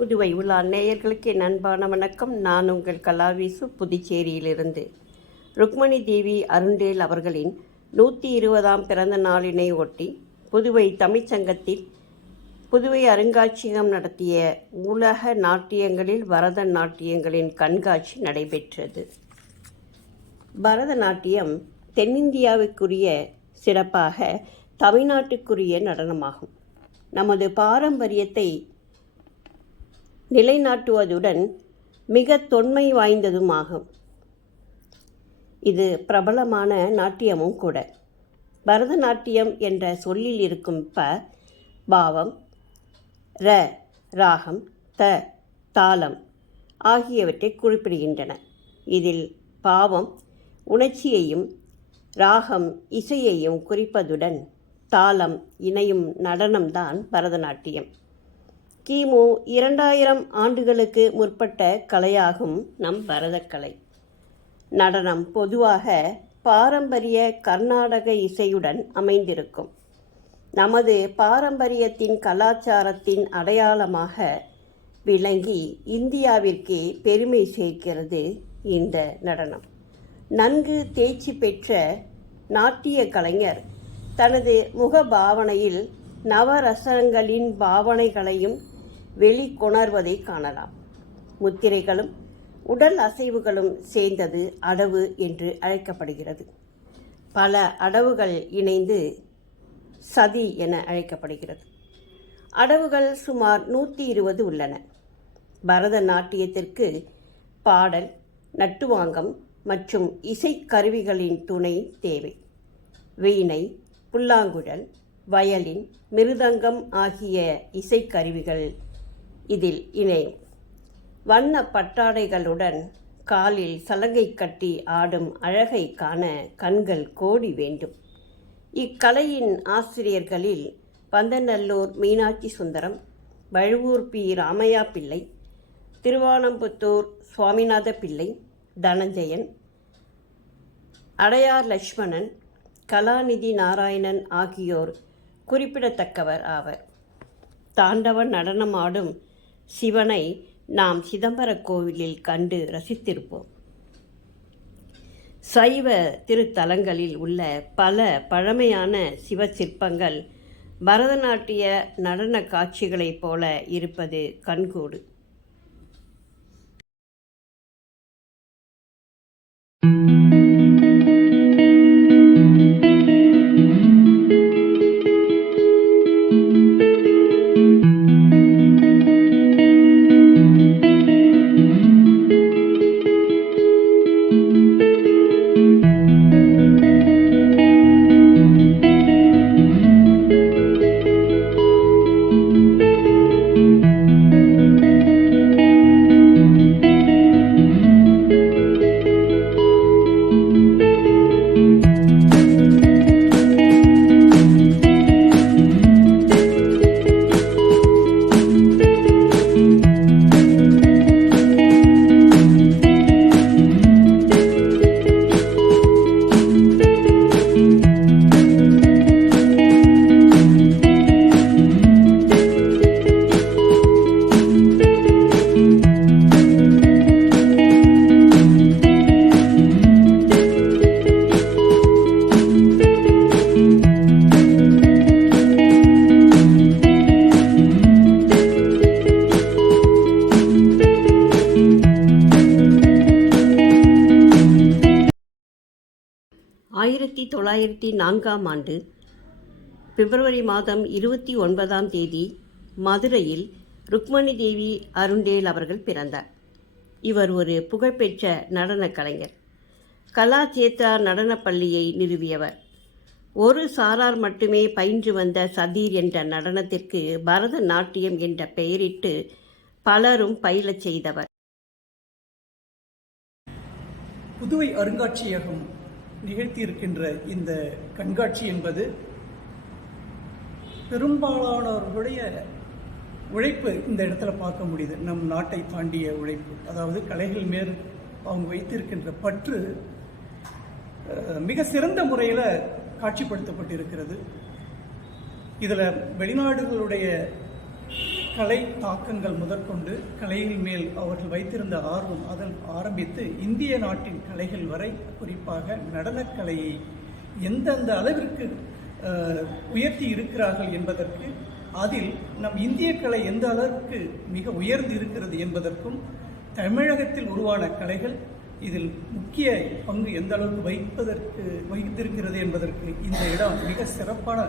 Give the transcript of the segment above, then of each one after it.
புதுவை உலா நேயர்களுக்கு என் அன்பான வணக்கம். நான் உங்கள் கலாவீசு, புதுச்சேரியிலிருந்து. ருக்மணி தேவி அருண்டேல் அவர்களின் 120ஆம் பிறந்த நாளினை ஒட்டி புதுவை தமிழ்ச்சங்கத்தில் புதுவை அருங்காட்சியகம் நடத்திய உலக நாட்டியங்களில் பரதநாட்டியங்களின் கண்காட்சி நடைபெற்றது. பரதநாட்டியம் தென்னிந்தியாவுக்குரிய, சிறப்பாக தமிழ்நாட்டுக்குரிய நடனமாகும். நமது பாரம்பரியத்தை நிலைநாட்டுவதுடன் மிக தொன்மை வாய்ந்ததுமாகும். இது பிரபலமான நாட்டியமும் கூட. பரதநாட்டியம் என்ற சொல்லில் இருக்கும் பாவம், ராகம், தாளம் ஆகியவற்றை குறிப்பிடுகின்றன. இதில் பாவம் உணர்ச்சியையும், ராகம் இசையையும் குறிப்பதுடன் தாளம் இணையும் நடனம்தான் பரதநாட்டியம். கிமு 2000 ஆண்டுகளுக்கு முற்பட்ட கலையாகும் நம் பரதக்கலை. நடனம் பொதுவாக பாரம்பரிய கர்நாடக இசையுடன் அமைந்திருக்கும். நமது பாரம்பரியத்தின் கலாச்சாரத்தின் அடையாளமாக விளங்கி இந்தியாவிற்கு பெருமை சேர்க்கிறது இந்த நடனம். நன்கு தேர்ச்சி பெற்ற நாட்டிய கலைஞர் தனது முக பாவனையில் நவரசங்களின் பாவனைகளையும் வெளிக்கொணர்வதை காணலாம். முத்திரைகளும் உடல் அசைவுகளும் சேர்ந்தது அடவு என்று அழைக்கப்படுகிறது. பல அடவுகள் இணைந்து சதி என அழைக்கப்படுகிறது. அடவுகள் சுமார் 120 உள்ளன. பரதநாட்டியத்திற்கு பாடல், நட்டுவாங்கம் மற்றும் இசைக்கருவிகளின் துணை தேவை. வீணை, புல்லாங்குழல், வயலின், மிருதங்கம் ஆகிய இசைக்கருவிகள் இதில் இணையும். வண்ண பட்டாடைகளுடன் காலில் சலங்கை கட்டி ஆடும் அழகை காண கண்கள் கோடி வேண்டும். இக்கலையின் ஆசிரியர்களில் பந்தநல்லூர் மீனாட்சி சுந்தரம், வழுவூர் பி. ராமையா பிள்ளை, திருவானம்புத்தூர் சுவாமிநாத பிள்ளை, தனஞ்சயன், அடையார் லட்சுமணன், கலாநிதி நாராயணன் ஆகியோர் குறிப்பிடத்தக்கவர் ஆவர். தாண்டவ நடனமாடும் சிவனை நாம் சிதம்பர கோவிலில் கண்டு ரசித்திருப்போம். சைவ திருத்தலங்களில் உள்ள பல பழமையான சிவ சிற்பங்கள் பரதநாட்டிய நடன காட்சிகளைப் போல இருப்பது கண்கூடு. ஆயிரத்தி 1904ஆம் ஆண்டு பிப்ரவரி மாதம் 29ஆம் தேதி மதுரையில் ருக்மணி தேவி அருண்டேல் அவர்கள் பிறந்தார். இவர் ஒரு புகழ்பெற்ற நடன கலைஞர். கலாச்சேத்ரா நடனப் பள்ளியை நிறுவியவர். ஒரு சாரார் மட்டுமே பயின்று வந்த சதீர் என்ற நடனத்திற்கு பரதநாட்டியம் என்ற பெயரிட்டு பலரும் பயிலச் செய்தவர். புதுவை அருங்காட்சியகம் நிகழ்த்தியிருக்கின்ற இந்த கண்காட்சி என்பது பெரும்பாலானவர்களுடைய உழைப்பு இந்த இடத்துல பார்க்க முடியுது. நம் நாட்டை தாண்டிய உழைப்பு, அதாவது கலைகள் மேல் அவங்க வைத்திருக்கின்ற பற்று மிக சிறந்த முறையில் காட்சிப்படுத்தப்பட்டிருக்கிறது. இதில் வெளிநாடுகளுடைய கலை தாக்கங்கள் முதற்கொண்டு கலைகள் மேல் அவர்கள் வைத்திருந்த ஆர்வம் அதில் ஆரம்பித்து இந்திய நாட்டின் கலைகள் வரை, குறிப்பாக நடனக்கலையை எந்தெந்த அளவிற்கு உயர்த்தி இருக்கிறார்கள் என்பதற்கு, அதில் நம் இந்திய கலை எந்த அளவிற்கு மிக உயர்ந்து இருக்கிறது என்பதற்கும், தமிழகத்தில் உருவான கலைகள் இதில் முக்கிய பங்கு எந்த அளவுக்கு வகித்திருக்கிறது என்பதற்கு இந்த இடம் மிக சிறப்பான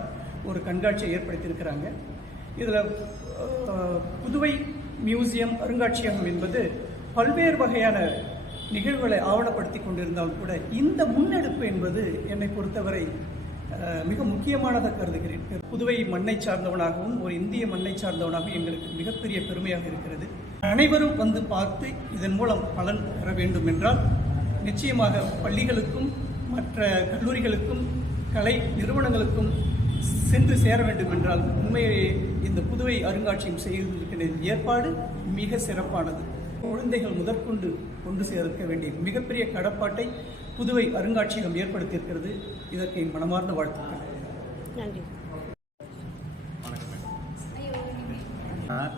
ஒரு காட்சியை ஏற்படுத்தியிருக்கிறாங்க. இதில் புதுவை மியூசியம் அருங்காட்சியகம் என்பது பல்வேறு வகையான நிகழ்வுகளை ஆவணப்படுத்தி கொண்டிருந்தாலும் கூட இந்த முன்னெடுப்பு என்பது என்னை பொறுத்தவரை மிக முக்கியமானதாக கருதுகிறேன். புதுவை மண்ணை சார்ந்தவனாகவும் ஒரு இந்திய மண்ணை சார்ந்தவனாகவும் எங்களுக்கு மிகப்பெரிய பெருமையாக இருக்கிறது. அனைவரும் வந்து பார்த்து இதன் மூலம் பலன் பெற வேண்டும் என்றால் நிச்சயமாக பள்ளிகளுக்கும் மற்ற கல்லூரிகளுக்கும் கலை நிறுவனங்களுக்கும் சென்று சேர வேண்டும் என்றால் உண்மையிலேயே இந்த புதுவை அருங்காட்சியகம் செய்திருக்கிற ஏற்பாடு மிக சிறப்பானது. குழந்தைகள் முதற்கொண்டு கொண்டு சேர்க்க வேண்டிய மிகப்பெரிய கடப்பாட்டை புதுவை அருங்காட்சியகம் ஏற்படுத்தியிருக்கிறது. இதற்கு என் மனமார்ந்த வாழ்த்துக்கள். நன்றி.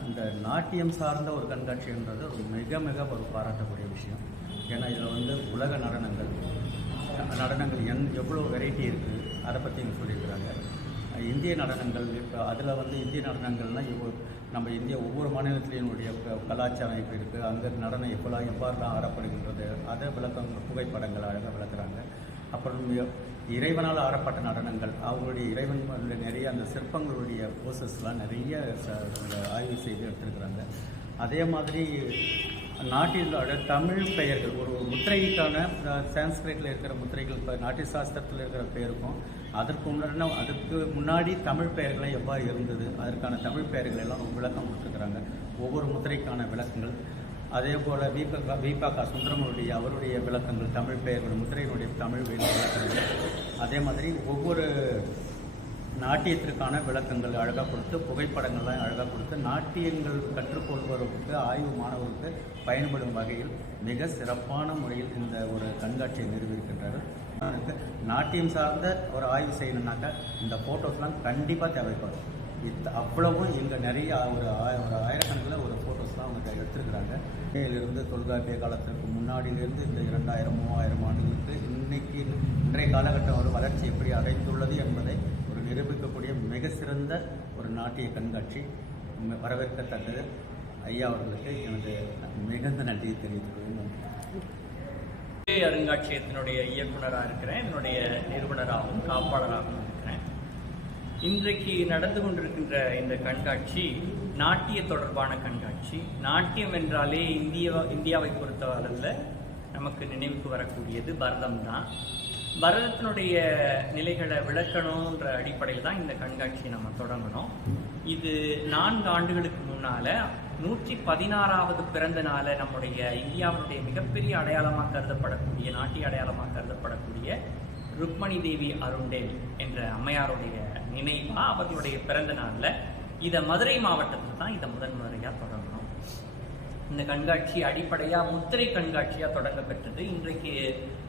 இந்த நாட்டியம் சார்ந்த ஒரு கண்காட்சின்றது ஒரு மிக மிக ஒரு பாராட்டக்கூடிய விஷயம். ஏன்னா இதில் உலக நடனங்கள் எவ்வளோ வெரைட்டி இருக்குது அதை பற்றி இங்கே சொல்லியிருக்கிறாங்க. இந்திய நடனங்கள் இப்போ அதில் இந்திய நடனங்கள்னால் நம்ம இந்திய ஒவ்வொரு மாநிலத்திலேயே கலாச்சாரம் இப்போ இருக்குது, அங்கே நடனம் எவ்வாறுலாம் ஆடப்படுகின்றது அதை புகைப்படங்கள் அழகாக விளக்குறாங்க. அப்புறம் இறைவனால் ஆடப்பட்ட நடனங்கள், அவங்களுடைய இறைவன் நிறைய அந்த சிற்பங்களுடைய போசஸ்லாம் நிறைய ஆய்வு செய்து எடுத்துருக்குறாங்க. அதே மாதிரி நாட்டிலோட தமிழ் பெயர்கள், ஒரு முத்திரைக்கான சான்ஸ்கிரிட்டில் இருக்கிற முத்திரைகள், இப்போ நாட்டிய சாஸ்திரத்தில் இருக்கிற பெயருக்கும் அதற்கு முன்னாடி தமிழ் பெயர்களை எவ்வாறு இருந்தது, அதற்கான தமிழ் பெயர்கள் எல்லாம் விளக்கம் கொடுத்துருக்குறாங்க. ஒவ்வொரு முத்திரைக்கான விளக்கங்கள், அதே போல் விபாகா சுந்தரமுடைய அவருடைய விளக்கங்கள், தமிழ் பெயர்களுடைய முத்திரையினுடைய தமிழ் விளக்கங்கள், அதே மாதிரி ஒவ்வொரு நாட்டியத்திற்கான விளக்கங்கள் அழகாக கொடுத்து, புகைப்படங்கள்லாம் அழகாக கொடுத்து, நாட்டியங்கள் கற்றுக்கொள்பவர்களுக்கு ஆய்வு மாணவர்களுக்கு பயன்படும் வகையில் மிக சிறப்பான முறையில் இந்த ஒரு கண்காட்சியை நிறுவியிருக்கின்றார்கள். நாட்டியம் சார்ந்த ஒரு ஆய்வு செய்யணுன்னாக்கா இந்த ஃபோட்டோஸ்லாம் கண்டிப்பாக தேவைப்படும். அவ்வளவும் இங்கே நிறைய ஒரு ஆயிரக்கணக்கில் ஒரு ஃபோட்டோஸ்லாம் அவங்க எடுத்துருக்குறாங்க. இதிலிருந்து தொல்காப்பிய காலத்திற்கு முன்னாடியிலிருந்து இந்த 2000-3000 ஆண்டுகளுக்கு இன்றைய காலகட்டம் ஒரு வளர்ச்சி எப்படி அடைந்துள்ளது என்பதை ஒரு நிரூபிக்கக்கூடிய மிக சிறந்த ஒரு நாட்டிய கண்காட்சி. வரவேற்கத்தக்கது. ஐயா அவர்களுக்கு எனது மிகுந்த நன்றியை தெரிவித்துள்ளேன். அருங்காட்சியகத்தினுடைய இயக்குனராக இருக்கிறேன், என்னுடைய நிறுவனராகவும் காப்பாளராகவும் இருக்கிறேன். இன்றைக்கு நடந்து கொண்டிருக்கின்ற இந்த கண்காட்சி நாட்டிய தொடர்பான கண்காட்சி. நாட்டியம் என்றாலே இந்தியாவை பொறுத்தவரையில் நமக்கு நினைவுக்கு வரக்கூடியது பரதம் தான். பரதத்தினுடைய நிலைகளை விளக்கணுன்ற அடிப்படையில் தான் இந்த கண்காட்சியை நம்ம தொடங்கணும். இது 4 ஆண்டுகளுக்கு முன்னால் 116வது பிறந்த நாளை நம்முடைய இந்தியாவுடைய மிகப்பெரிய அடையாளமாக கருதப்படக்கூடிய, நாட்டிய அடையாளமாக கருதப்படக்கூடிய ருக்மணி தேவி அருண்டேல் என்ற அம்மையாருடைய நினைவாக அவர்களுடைய பிறந்த நாளில் இதை மதுரை மாவட்டத்தில் தான் இதை முதன்முறையாக தொடங்கணும். இந்த கண்காட்சி அடிப்படையாக முத்திரை கண்காட்சியாக தொடங்க பெற்றது. இன்றைக்கு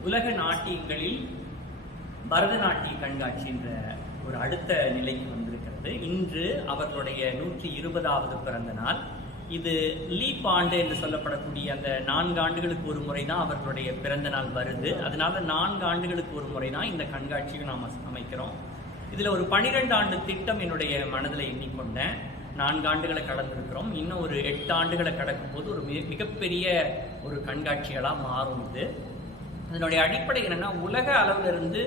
உலக நாட்டியங்களில் பரதநாட்டிய கண்காட்சி என்ற ஒரு அடுத்த நிலைக்கு வந்திருக்கிறது. இன்று அவர்களுடைய 120வது பிறந்த நாள். இது லீப் ஆண்டு என்று சொல்லப்படக்கூடிய அந்த 4 ஆண்டுகளுக்கு ஒரு முறை தான் அவர்களுடைய பிறந்த நாள் வருது. அதனால 4 ஆண்டுகளுக்கு ஒரு முறை தான் இந்த கண்காட்சியை நாம் அமைக்கிறோம். இதில் ஒரு 12 ஆண்டு திட்டம் என்னுடைய மனதில் எண்ணிக்கொண்டேன். 4 ஆண்டுகளை கடந்திருக்கிறோம். இன்னும் ஒரு 8 ஆண்டுகளை கடக்கும் போது ஒரு மிகப்பெரிய ஒரு கண்காட்சிகளாக மாறும். இது அதனுடைய அடிப்படை என்னன்னா, உலக அளவிலிருந்து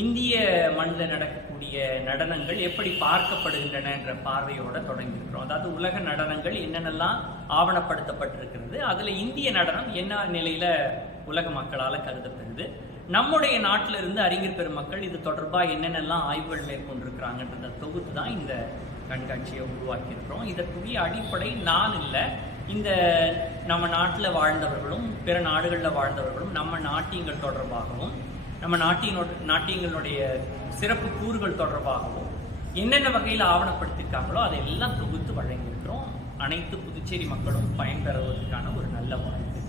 இந்திய மண்ணில் நடக்கக்கூடிய நடனங்கள் எப்படி பார்க்கப்படுகின்றன என்ற பார்வையோட தொடங்கியிருக்கிறோம். அதாவது உலக நடனங்கள் என்னென்னலாம் ஆவணப்படுத்தப்பட்டிருக்கிறது, அதில் இந்திய நடனம் என்ன நிலையில உலக மக்களால் கருதப்படுது, நம்முடைய நாட்டில் இருந்து அறிஞர் பெருமக்கள் இது தொடர்பாக என்னென்னலாம் ஆய்வுகள் மேற்கொண்டிருக்கிறாங்கன்றத தொகுத்து தான் இந்த கண்காட்சியை உருவாக்கியிருக்கிறோம். இதற்குரிய அடிப்படை நான் இல்லை, இந்த நம்ம நாட்டில் வாழ்ந்தவர்களும் பிற நாடுகளில் வாழ்ந்தவர்களும் நம்ம நாட்டியங்கள் தொடர்பாகவும் நம்ம நாட்டியங்களுடைய சிறப்பு கூறுகள் தொடர்பாகவும் என்னென்ன வகையில் ஆவணப்படுத்தியிருக்காங்களோ அதையெல்லாம் தொகுத்து வழங்கியிருக்கிறோம். அனைத்து புதுச்சேரி மக்களும் பயன்பெறுவதற்கான ஒரு நல்ல வாய்ப்பு.